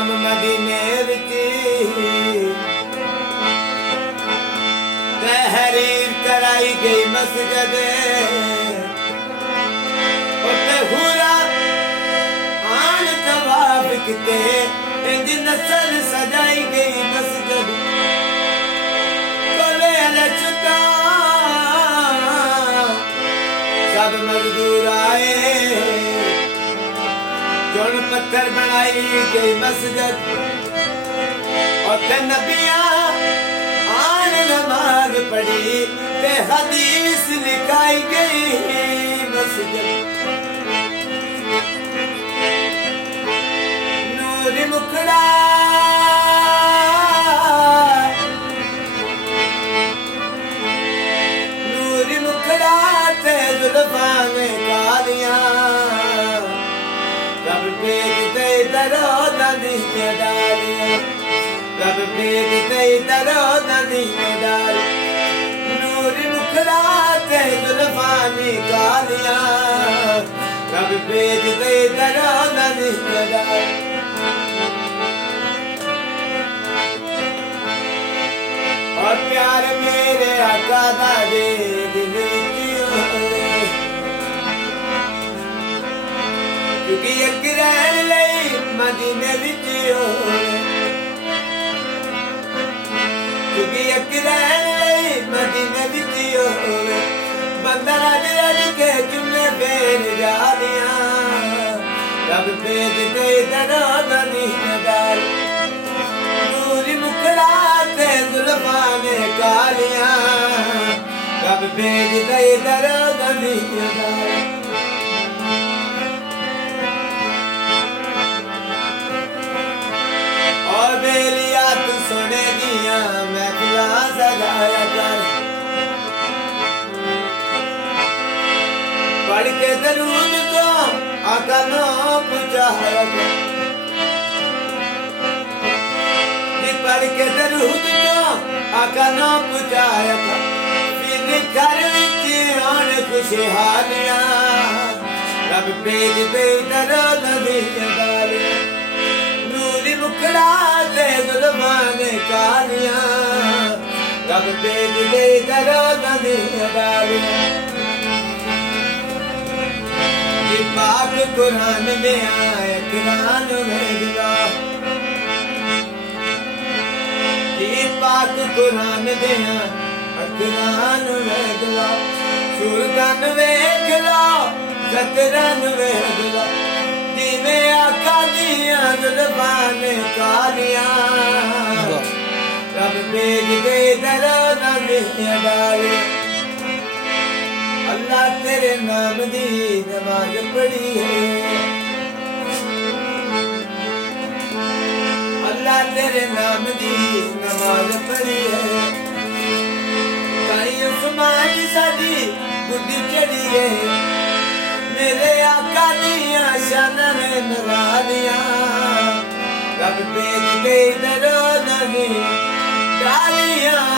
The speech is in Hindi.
हरम मदीने विच तहरीर कराई गई मस्जिद उत्ते हुरा आन तवाफ किते इंज नस्ल सजाई गई मस्जिद कोले लचका सब मजदूर आए चुन पत्थर बनाई गई मस्जिद उत्ते नबियां आन नमाज पढ़ी ते हदीस लिखाई गई मस्जिद नूर मुखड़ा ते जुल्फां में कालियां रब भेज दे दरो नदियां डालियां रब भेज दे दरो नदियां डाल नूर मुखड़ा ते जुल्फां में कालियां रब भेज दे दरो नदियां डाल और प्यार मेरे आका दा दे दिल क्योंकि एक रहन लई मदीने विच क्योंकि एक रहन लई मदीने विच बंदा रज रज के चुमे फेर जालियां रब भेज दे दरो नदियां डाल नूर मुखड़ा ते जुल्फां में कालियां रब भेज दे दरो नदियां डाल और बेलिया तू सुने दिया महफिलां सजाया कर पढ़ के दरूद को आका नाम पहुंचाया कर पढ़ के दरूद को आका नाम पहुंचाया कर फिर घर विच आन खुशहालियां रब भेज दे दरो नदियां डालियां मुखड़ा ते जुल्फां में कालियां रब भेज दे दरो नदियां डालियां पाक कुरान में आए कुरान वेगला पाक कुरान में कुरान वेगला सुरगन वेगला जतरन वेगला जिवे आका दियां जुल्फां में कालियां रब भेज दे दरो नदियां डालियां अल्लाह तेरे नाम दी नमाज पढ़ी है अल्लाह तेरे नाम दी नमाज पढ़ी है कई उस्मानी साडी गुड्डी चढ़ी है मेरे आका दियां शानां में नवालियां रब भेज दे दरो नदियां डालियां